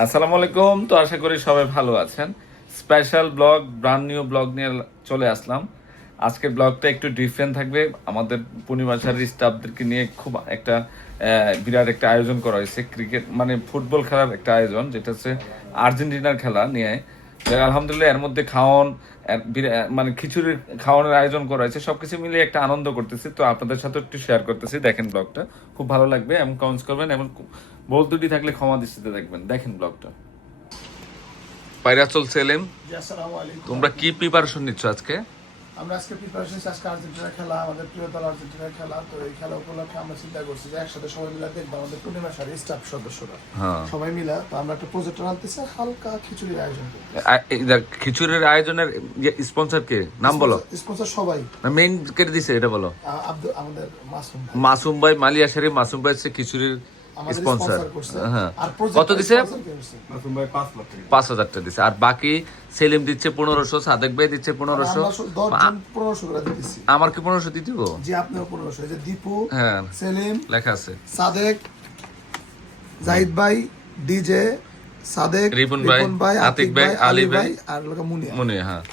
আসসালামু আলাইকুম। তো আশা করি সবাই ভালো আছেন। Special blog, brand new blog নিয়ে চলে আসলাম। আজকের ব্লগটা একটু ডিফারেন্ট থাকবে। আমাদের পূর্ণিমাশার স্টাফদেরকে নিয়ে খুব একটা বিরাট একটা আয়োজন করা হয়েছে, ক্রিকেট মানে ফুটবল খেলার একটা আয়োজন, যেটা হচ্ছে আর্জেন্টিনার খেলা নিয়ে। আলহামদুলিল্লাহ এর মধ্যে খাওয়ান, মানে খিচুড়ির খাওয়ানোর আয়োজন করা হয়েছে। সবকিছু মিলে একটা আনন্দ করতেছি। তো আপনাদের সাথে একটু শেয়ার করতেছি, দেখেন ব্লগটা, খুব ভালো লাগবে এবং কমেন্টস করবেন এবং ভুল ত্রুটি থাকলে ক্ষমা দৃষ্টিতে দেখবেন। দেখেন ব্লগটা। পায়রাচল সেলিম, জি, আসসালামু আলাইকুম। তোমরা কি প্রিপারেশন নিচ্ছ আজকে? আমরা আজকে প্রিপারেশন নিচ্ছি, আজকে আর্জেন্টিনার খেলা, আমাদের প্রিয় দল আর্জেন্টিনার খেলা। তো এই খেলা উপলক্ষে আমরা চিন্তা করছি যে একসাথে সবাই মিলে দেখবো, আমাদের পূর্ণিমা সারি স্টাফ সদস্যরা সবাই মিলে। তো আমরা একটা প্রজেক্টর আনতেছি, হালকা খিচুড়ির আয়োজন করবো। খিচুড়ির আয়োজনের স্পন্সর কে, নাম বলো। স্পন্সর সবাই মেইন কে দিছে এটা বলো। আমাদের মাসুম ভাই। মাসুম ভাই, মালিয়া শরীফ মাসুম ভাই হচ্ছে খিচুড়ির আমাদের স্পন্সর। sponsor করছে। হ্যাঁ, আর কত প্রজেক্টর দিছে? sponsor কে করছে? 5,000 টাকা দিছে। আর বাকি সেলিম দিচ্ছে 1500, সাদেক ভাই দিচ্ছে আর 1500। আমরা 10 জন 1500 করে দিতেছি। আমার কি 1500 দিতে হবে? জি, আপনিও 1500। এই যে দীপু, হ্যাঁ, সেলিম, লেখা আছে, সাদেক, জাহিদ ভাই, ডিজে, সাদেক, রিপন ভাই, আতিক ভাই, আলী ভাই, আর লোকা মুনিয়া। মনে হ্যাঁ,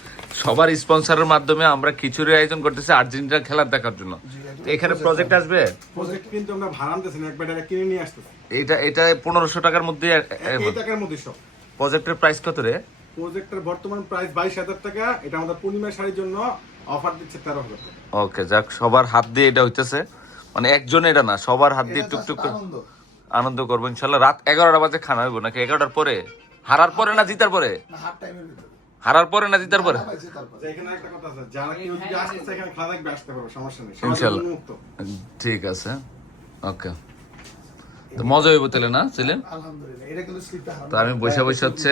সবার স্পন্সরের মাধ্যমে আমরা খিচুড়ির আয়োজন করতেছি আর্জেন্টিনা খেলার দেখার জন্য। তো এখানে প্রজেক্ট আসবে। প্রজেক্ট কিন্তু আমরা ভাড়া আনতেছি না, একবার টাকা কিনে নিয়ে আসতেছি। এটা 1500 টাকার মধ্যে। এই টাকার মধ্যে সব। প্রজেক্টের প্রাইস কত রে? প্রজেক্টের বর্তমান প্রাইস 22,000 টাকা। এটা আমাদের পূর্ণিমা শাড়ির জন্য অফার দিচ্ছে 13,000 টাকা। ওকে, যাক, সবার হাত দিয়ে এটা হইতেছে, মানে একজন এটা না, সবার হাত দিয়ে এটা টুকটুক just করে আনন্দ। আনন্দ করবো ইনশাল্লাহ। রাত 11টা বাজে খানা হইব নাকি 11টার পরে? হারার পরে না জিতার পরে? না, হাফ টাইমের ভিতরে। হারার পরে না জিতার পরে? না ভাই, যে তারপরে। যে এখানে একটা কথা আছে, যারা কেউ যদি আসতে এখানে খেলা দেখবে আসতে পারবে, সমস্যা নেই। ইনশাল্লাহ। মুক্ত। ঠিক আছে, ওকে। তো মজা হইব তাহলে না ছেলে? আলহামদুলিল্লাহ, এটা কিন্তু স্লিপটা হারাম। তো আমি বসে বসে হচ্ছে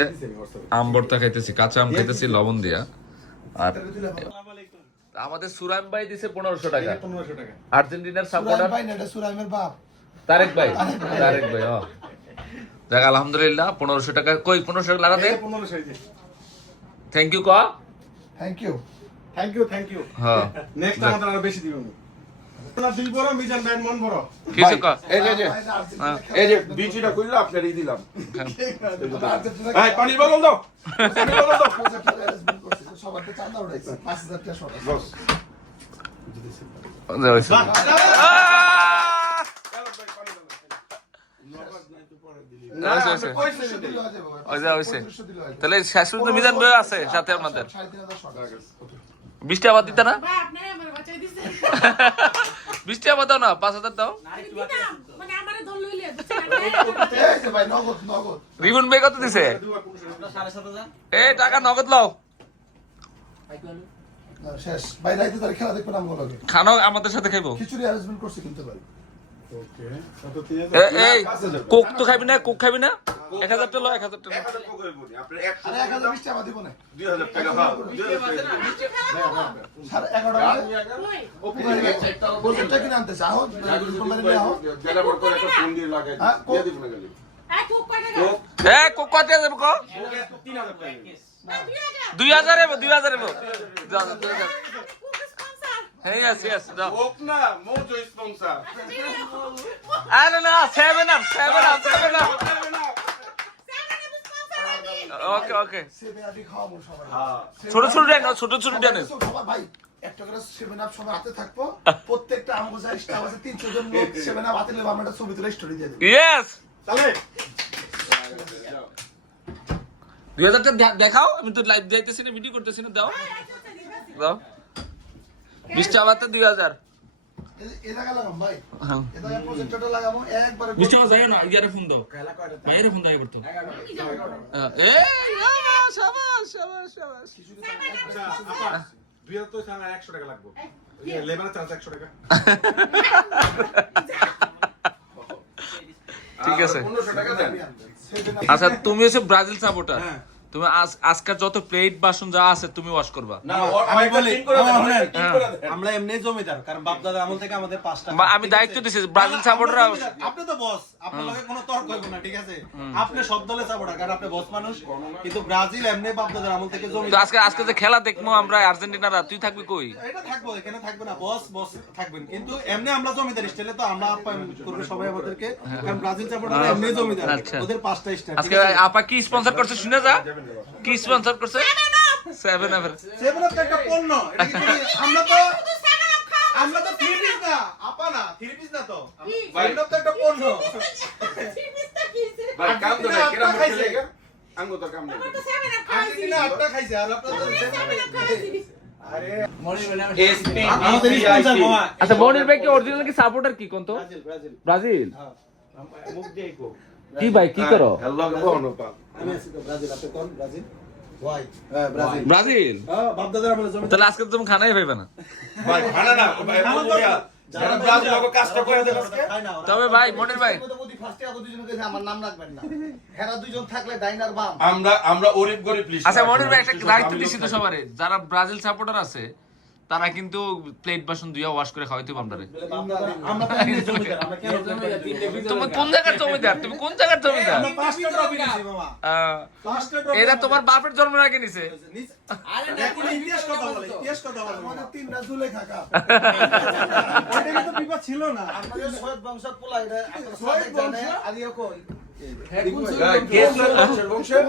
আম ভর্তা খাইতেছি, কাঁচা আম খাইতেছি লবণ দিয়া। আর আমাদের সুরাইম ভাই দিছে 1500 টাকা, 1500 টাকা। আর্জেন্টিনার সুরাইম সাপোর্টার। ভাই না, এটা সুরাইমের বাপ। তারেক ভাই, তারেক ভাই, দেখ আলহামদুলিল্লাহ 1500 টাকা। কই 1500 টাকা লাগাতে? 1500 শাড়ি। থ্যাংক ইউ ক। Thank you. Thank you. হ্যাঁ, নেক্সট আমাদের আরো বেশি দিবেন। আপনার দিল বড়, মিজান ভাই মন বড়। কিছু ক। এই যে বিচিটা কইলো আপনারই দিলাম। আর্জেন্টিনা এই পানি বদল দাও। পানি বদল দাও। প্রজেক্টর অ্যারেঞ্জমেন্ট করছে, তো সবারটা চাঁদা উঠাইছে, 5000 টাকা শর্ট আছে। বস। না আপনি কইছেন 3500 দিলে হয়ে যাবে ভাই। ওই যা হইছে। 3500 দিলে হয়ে যাবে। তাহলে শেষ পর্যন্ত মিজান ভাই আছে সাথে আপনাদের। 3500 শর্ট আছে। 20 টাকা বাদ দিতা না? ভাই আপনারা আমার বাঁচাই দিছেন 20 টাকা বাদ দাও না, 5000 দাও। দিতাম মানে আমারে দল লইলে এই যে ভাই, নগদ নগদ। রিবন ভাই কত দিছে? এ টাকা নগদ লও। না, শেষ ভাই, রাইতে তার খেলা দেখবেন আমগো লগে। খানো আমাদের সাথে খাইবো। খিচুড়ি অ্যারেঞ্জমেন্ট করছে কিন্তু ভাই। ওকে। কত 3000? এই কোক তো খাবি না? কোক খাবি না? 1000 টাকা লো, 1000 টাকা। 1000 টাকা কইবো নি। আপনি আরে 100 1020 টাকা দিব না। 2000 টাকা দাও। 2000 টাকা। সাড়ে 11টা বাজে প্রজেক্টটা কিনে আনতেছে। আহো, কোম্পানি নিয়ে আহো। জেলা মোড় করে একটা ফোন দিয়ে লাগাই হ্যাঁ, দিয়ে দিব না গেলি। এক কোক কয়টা গেল এ কোক কত দেব কো? 3000 টাকা। 2000 এব, 2000 এব। দাও, 2000। কোক স্পন্সর হ্যাঁ, yes, দাও। হোক না মোজো স্পন্সর। আরে না, 7 আপ, 7 আপ, 7 আপ। ওকে, ওকে। সেভেন আপই খাওয়াবো সবাই। ছোট ছোট দেন, ছোট ছোট দেন। সবার ভাই, একটা করে সেভেন আপ সবার হাতে থাকবো। প্রত্যেকটা আমগো যা স্টাফ আছে 300 জন লোক সেভেন আপ হাতে নেব, আমরা একটা ছবি তুলে স্টোরি দিয়ে দেব। ইয়েস। তাহলে 2000 টাকা দেখাও, আমি তো লাইভ যাইতেছি না, ভিডিও করতেছি না, দাও দাও। 20 টাকা বাদ 2000। এ জায়গা লাগাম ভাই, হ্যাঁ, এ জায়গা প্রজেক্টরটা লাগাবো একবারে। 20 টাকা যায় না, ইয়ারে ফোন দাও। ভাইয়ের ফোন দাও এবার তো। এই শাবাশ, শাবাশ, শাবাশ। আচ্ছা, আপা 2000 তো সামনে 100 টাকা লাগবে। ওই যে লেবারের চার্জ 100 টাকা। ঠিক আছে। 1500 টাকা দেন। সেভেন আপ আচ্ছা, তুমি হচ্ছে ব্রাজিল সাপোর্টার। হ্যাঁ। তুমি আজকাল যত প্লেট বাসন যা আছে তুমি ওয়াশ করবা। না আমি বলি, ক্লিন করে দেন। আমরা এমনি জমিদার, কারণ বাপ দাদা আমল থেকে আমাদের 5টা। আমি দায়িত্ব দিছি ব্রাজিল সাপোর্টাররা। আপনি তো বস, আপনার লগে কোনো তর্ক হইব না, ঠিক আছে? আপনি সব দলে সাপোর্টার, কারণ আপনি বস মানুষ। কিন্তু ব্রাজিল এমনি বাপ দাদার আমল থেকে তো জমিদার। আজকে যে খেলা দেখবো আমরা আর্জেন্টিনারা, তুই থাকবি কই? এটা থাকবো, এখানে থাকবে না, বস থাকবেন। কিন্তু এমনি আমরা জমিদার স্টাইলে তো আমরা আপ্যায়ন করবে সবাই আমাদেরকে, কারণ ব্রাজিল সাপোর্টার এমনি জমিদার। আচ্ছা। ওদের 5টা স্টার। আজকে আপা কি স্পন্সর করছে শুনে যা, কি স্পন্সর করছে? 7 আপ। সেভেন আপ তো একটা পণ্য, এটা কি আমরা তো থ্রি পিস না, আপা না, থ্রি পিস না তো। সেভেন আপ তো একটা পণ্য। ভাই কাম তো নাই কিরা মনে লাগে আঙ্গো তো কাম নাই আমার তো 7 আপ খাইছি। আর্জেন্টিনা আটটা খাইছে আর আপনারা তো 7 আপ খাইছি। আরে এসপি আমাদের স্পন্সর মামা। আচ্ছা মনির ভাই কি অরিজিনাল কি সাপোর্টার কি কোন তো? ব্রাজিল। ব্রাজিল। মুখ দিয়ে কো। কি ভাই কি করো? হ্যালো বনো পা আমি আছি তো ব্রাজিল, আপনি কোন ব্রাজিল? ওয়াই হ্যাঁ ব্রাজিল। ব্রাজিল। বাপ দাদার আমলে জমি। তাহলে আজকে তুমি খানাই পাইবে না। ভাই খানা না ভাই বলিয়া যারা ব্রাজিল লোক কাজটা করে দেন আজকে। তবে ভাই মনির ভাই ফার্স্টে আগো দুজন কইছে আমার নাম রাখবেন না। হেরা দুজন থাকলে ডাইনার বাম। আমরা গরিব গরিব প্লিজ। আচ্ছা মনির ভাই একটা দায়িত্ব দিছি তো সবারে, যারা ব্রাজিল সাপোর্টার আছে তারা কিন্তু প্লেট বাসন ধুইয়া ওয়াশ করে খাওয়াইতে পারবে না। আমরা তো এমনি জমিদার, আমরা কেন জমিদার? তুমি কোন জায়গার জমিদার? তুমি কোন জায়গার জমিদার? আমরা 5টা ট্রফি নিছি মামা। 5টা ট্রফি। এটা তোমার বাপের জন্মের আগে নিছে। আরে না, কোন ইতিহাস কথা বলে, ইতিহাস কথা বলে। আমাদের তিনটা জুলে খাকা। ওইটা কিন্তু বিপদ ছিল না। আমাদের সৈয়দ বংশের পোলা এটা সৈয়দ বংশ আলিয়া কই? কেস বংশের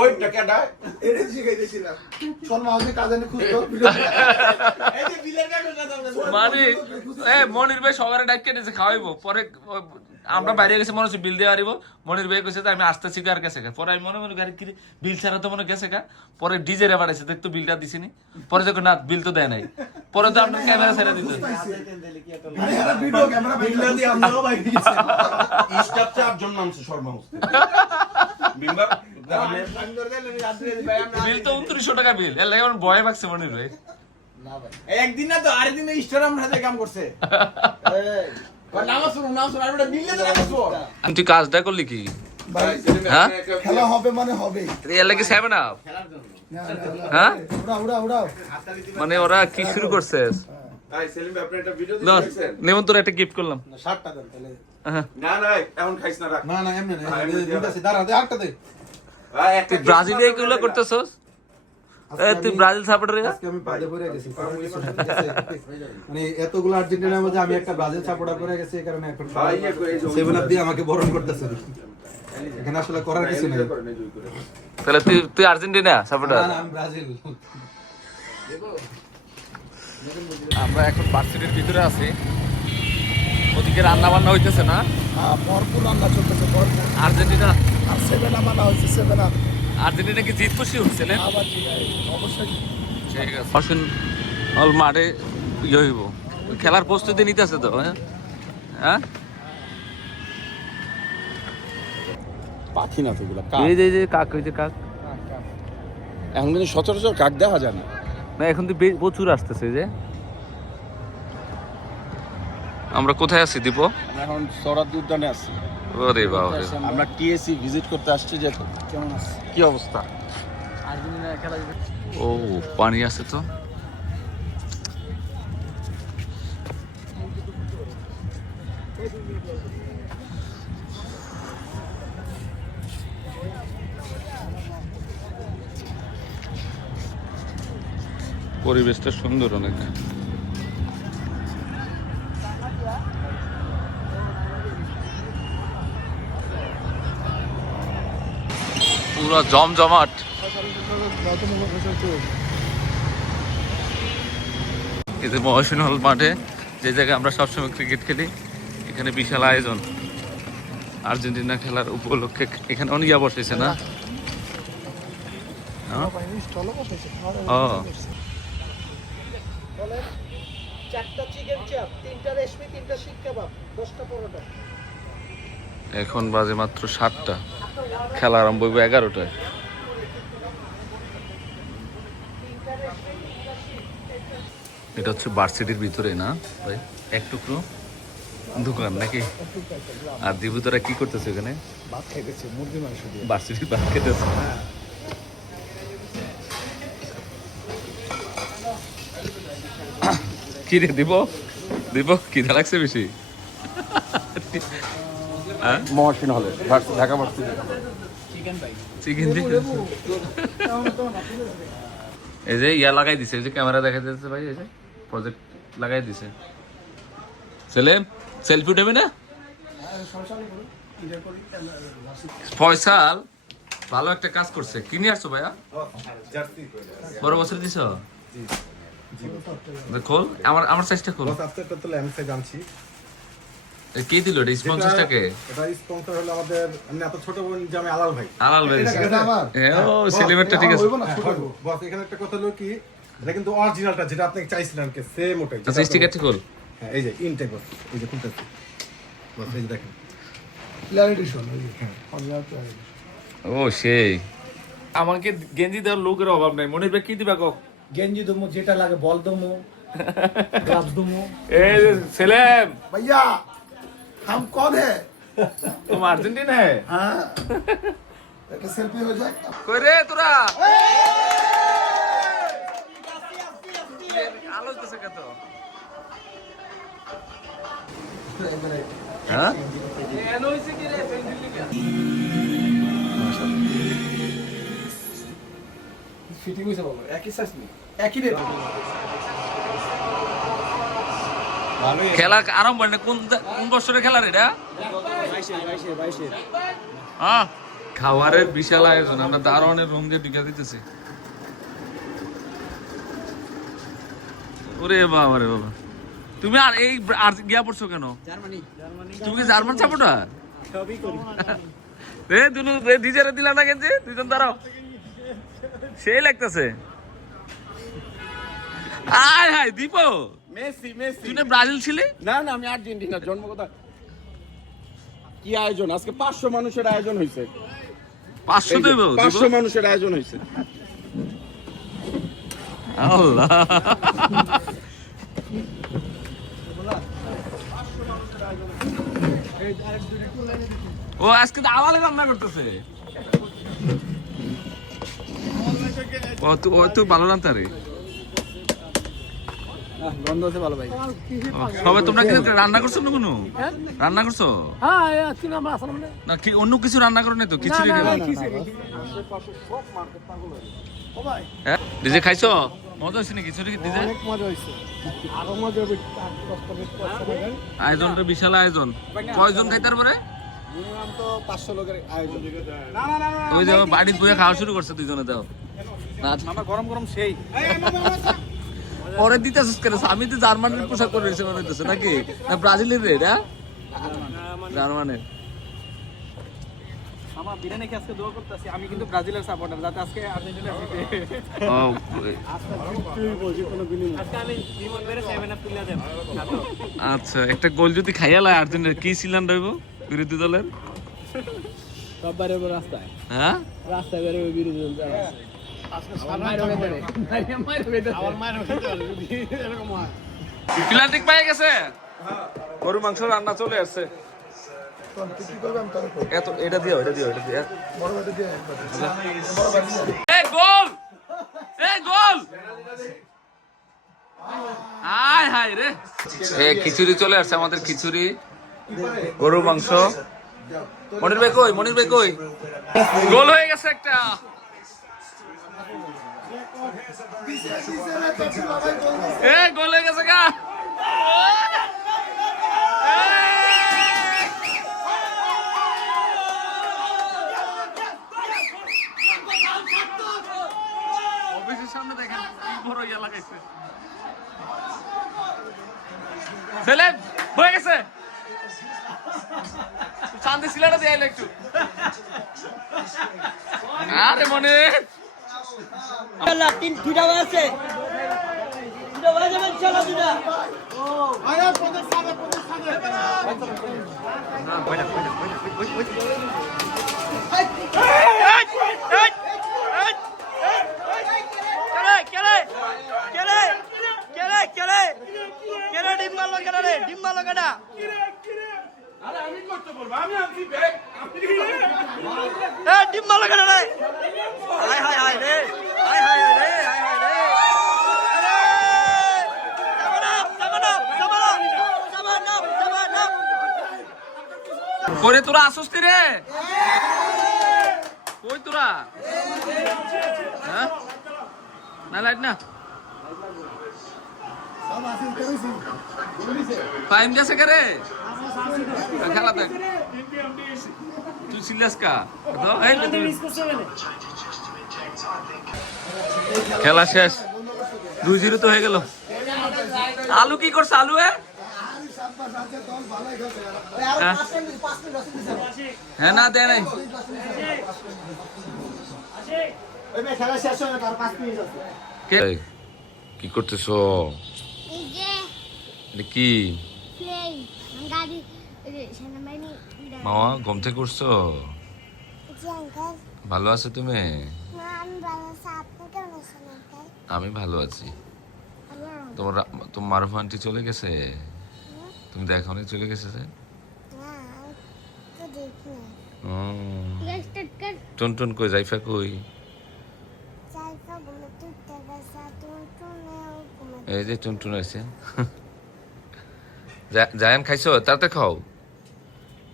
ওই টাকা দা এটা শিখাইতেছিলাম। শর্মা হাউসে কাজানে খুঁজতো। এই যে বিলের কাগজ কথা বলে। মানে মনির ভাই সবারে ডাক কেটেছে খাওয়াইবো, পরে আমরা বাইরে গেছে মনে হচ্ছে বিল দিয়ে পারিব। মনির ভাই কইছে আমি আসতেছি কার কাছে, পরে আমি মনে মনে গাড়ি কিনে বিল ছাড়া তো মনে গেছে কা, পরে ডিজে রে বাড়াইছে দেখতো বিলটা দিছিনি, পরে যখন না বিল তো দেয় নাই, পরে তো আপনার ক্যামেরা ছেড়ে দিত। আরে এরা ভিডিও ক্যামেরা বিল্লা দিয়ে আমরাও বাইরে গেছি। স্টাফ চারজন নামছে শর্মা হাউস বিম্বার বিল তো 2900 টাকা বিল, এর লাগে আমার ভয় লাগছে মনির ভাই। না ভাই। একদিন না তো আরেকদিন স্টার আমরা হাতে কাম করছে। নাম শুনো আর ওটা বিল্লা দিয়ে নাম শুনো। তুই কাজটা করলি কি? ভাই হ্যাঁ খেলা হবে মানে হবে। এর লাগে 7 আপ। হ্যাঁ উড়াও। মানে ওরা কি শুরু করছে? তাই সেলিম ভাই আপনি একটা ভিডিও ধর দেখছেন? নেমন তোর একটা গিফট করলাম। 60টা দেন তাহলে। হ্যাঁ। না না এখন খাইছ না রাখ। না এমনি না, এমনি দিয়ে দিতেছি, দাঁড়া দে আটটা দে। তুই ব্রাজিলে এগুলো করতেছস? তুই ব্রাজিল সাপোর্টার? আজকে আমি বাদে পড়ে গেছি, কারণ কিছু ঠিক আছে? মানে এতগুলো আর্জেন্টিনার মধ্যে আমি একটা ব্রাজিল সাপোর্টার করে গেছি, এই কারণে এখন ভাই এই যে সেভেন আপ দিয়ে আমাকে বরণ করতেছে। এখানে আসলে করার কিছু নেই। তাহলে তুই আর্জেন্টিনা সাপোর্টার? না আমি ব্রাজিল। আমরা এখন ভার্সিটির ভিতরে আছি, ওদিকে রান্না বান্না হইতেছে না? ভরপুর রান্না চলতেছে ভরপুর। আর্জেন্টিনা আর 7 আপ আনা হয়েছে 7 আপ। আর্জেন্টিনা কি জিত খুশি হচ্ছে না? আবার ঠিক আছে অবশ্যই। ঠিক আছে অসীন অল মাঠে ইয়ে হইব, খেলার প্রস্তুতি নিতে আছে তো? হ্যাঁ পাখি না তো এগুলা এই যে কাক, ওই যে কাক। এখন কিন্তু সচরাচর কাক দেখা যায় না। না এখন তো প্রচুর আসতেছে। যে আমরা কোথায় আছি দীপ? আমরা এখন সরাদ্দি উদ্যানে আছি। ওরে বাবা, আমরা টিএসসি ভিজিট করতে আসছি। যে কেমন আছে? কি অবস্থা? ও পানি আছে তো। পরিবেশটা সুন্দর অনেক। পুরো জমজমাট। এতে মহসিন হল মাঠে, যে জায়গায় আমরা সবসময় ক্রিকেট খেলি, এখানে বিশাল আয়োজন আর্জেন্টিনা খেলার উপলক্ষে। এখানে অনেক বসেছে না? ও 4টা চিকেন চাপ, 3টা রেশমি, 3টা শিক কাবাব, 10টা পরোটা। এখন বাজে মাত্র 7টা, খেলা আরম্ভ হইব 11টায়। এটা হচ্ছে ভার্সিটির ভিতরে না ভাই? এক টুকরো দোকান নাকি? আর দিবুতরা কি করতেছে এখানে? ভাত খাইতেছে মুরগি মাংস দিয়ে। ভার্সিটির ভাত খেতেছে। কি রে দিব দিব কি লাগছে বেশি হ্যাঁ মহসিন হলে ঢাকা ভার্সিটি চিকেন এই যে ইয়া লাগাই দিছে এই যে ক্যামেরা দেখা যাচ্ছে ভাই এই যে প্রজেক্ট লাগাই দিছে ছেলে সেলফি উঠাবে না ফয়সাল ভালো একটা কাজ করছে কি নিয়ে আসছো ভাইয়া বড় বছর দিছ খোল আমার সাইজটা খোল আপনারটা তো আমি জানছি কে দিল এটা স্পন্সরটা কে এটা স্পন্সর হলো আমাদের এমনি এত ছোট বোন যে আমি আলাল ভাই আলাল ভাই এটা আমার ও সেলিব্রেটটা ঠিক আছে বস এখানে একটা কথা হলো কি এটা কিন্তু অরিজিনালটা যেটা আপনি চাইছিলেন কে সেম ওটাই আচ্ছা স্টিকারটা খোল হ্যাঁ এই যে ইনটেক বস এই যে খুলতেছি বস এই যে দেখেন ক্ল্যারিটি শোন অরিজিনাল ক্ল্যারিটি ও সেই আমাকে গেঞ্জি দেওয়ার লোকের অভাব নাই মনির ভাই কি দিবা কো গেঞ্জি দমু যেটা লাগে বল দমু গ্লাভস দমু এই সেলেম भैया हम कौन है तुम अर्जेंटीन है हाँ एक सेल्फी हो जाए কই রে তোরা আলো দিছে কত হ্যাঁ এনো হইছে কি রে ফিটিং হইছে বাবা একই সাইজ নি একই রেট খেলা আরম্ভ হয় না কোন কোন বছরের খেলা রে এটা হ্যাঁ খাবারের বিশাল আয়োজন আমরা দারোয়ানের রুম দিয়ে ঢুকে দিতেছি ওরে বাবা রে বাবা তুমি আর এই গিয়া পড়ছো কেন জার্মানি তুমি কি জার্মান সাপোর্টার সবই করি রে দুনু রে ডিজারে দিলা না কেন দুইজন দাঁড়াও সেই লাগতেছে আয় হায় দীপো মেসি তুই না ব্রাজিল ছিলি না না আমি আর্জেন্টিনা জন্মগত কি আয়োজন আজকে 500 মানুষের আয়োজন হয়েছে 500 দেব 500 মানুষের আয়োজন হয়েছে আল্লাহ ও আজকে তো আওয়ালে রান্না করতেছে ও তুই ভালো রান্না রে গন্ধ আছে ভালো ভাই সবাই তোমরা কি রান্না করছো না কোনো রান্না করছো হ্যাঁ তিন আমরা আসলাম না না কি অন্য কিছু রান্না করো না তো খিচুড়ি খেলা হ্যাঁ ডিজে খাইছো মজা হয়েছে না খিচুড়ি ডিজে অনেক মজা হইছে আরো মজা হবে আয়োজনটা বিশাল আয়োজন কয়জন খাই তারপরে মিনিমাম তো 500 লোকের আয়োজন ওই যে বাড়িতে বসে খাওয়া শুরু করছে দুইজনে দাও মামা গরম গরম সেই পরে দিতেছিস কেন আমি তো জার্মানের পোশাক পরে রয়েছে মনে হইতেছে নাকি না ব্রাজিলের রে এটা জার্মানের মামা বিরিয়ানি কে আজকে দোয়া করতেছি আমি কিন্তু ব্রাজিলের সাপোর্টার যাতে আজকে আর্জেন্টিনা জিতে ও আজকে আমি বিমন বেরে 7 আপ তুলে দেব আচ্ছা একটা গোল যদি খাইয়া লাই আর্জেন্টিনা কি ছিলেন রইব বিরোধী দলের সববারে রাস্তায় হ্যাঁ রাস্তায় বেরে বিরোধী দল যারা আছে প্লাস্টিক পাই গেছে গরু মাংস রান্না চলে আসছে কি করবে আমি তাহলে করবো। এত এটা দিও এটা দিও বড় ভাইটা দিয়ে বড় ভাই দিয়ে এই গোল এই গোল হাই হাই রে খিচুড়ি চলে আসছে আমাদের খিচুড়ি গরু মাংস মনির ভাই কই গোল হয়ে গেছে একটা এ গোল হয়ে গেছে গা অফিসের সামনে দেখেন বড় ইয়া লাগাইছে ছেলে হয়ে গেছে চাঁদে সিলাটা দিয়ে আইলো একটু আরে মনে দুটা আছে দুটা বাজে ইনশাআল্লাহ দুটা ডিম্বা লাগানো রে হাই হাই হাই রে হাই হাই রে হাই হাই রে করে তোরা আসস নি রে? কই তোরা? হ্যাঁ? না লাইট না। ফাইম গেছে কে রে? খেলা দেখ। তুই সিরিয়াস কা? এই লে তুই। খেলা শেষ, 2-0 তো হয়ে গেল। আলু কি করছে? আলু হ্যাঁ না দেয় নাই। এই, কি করতেছো? এই যে এটা কি প্লেন গাড়ি সেনাবাহিনী মামা? ঘুম থেকে উঠছো? জি আঙ্কেল। ভালো আছো তুমি? না আমি ভালো আছি, আপনি কেমন আছেন আঙ্কেল? আমি ভালো আছি। ভালো। তোমার মারুফ আন্টি চলে গেছে? তুমি দেখো নি চলে গেছে যে? না আমি তো দেখি না। হুম। কর টুনটুন কই? জাইফা কই? চাইফা বলে তুই টাকা তুমি এই যে টুনটুন আছে। জায়ান খাইছো? তাড়াতাড়ি খাও।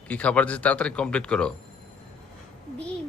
কি খাবার যে তাড়াতাড়ি কমপ্লিট করো। ডিম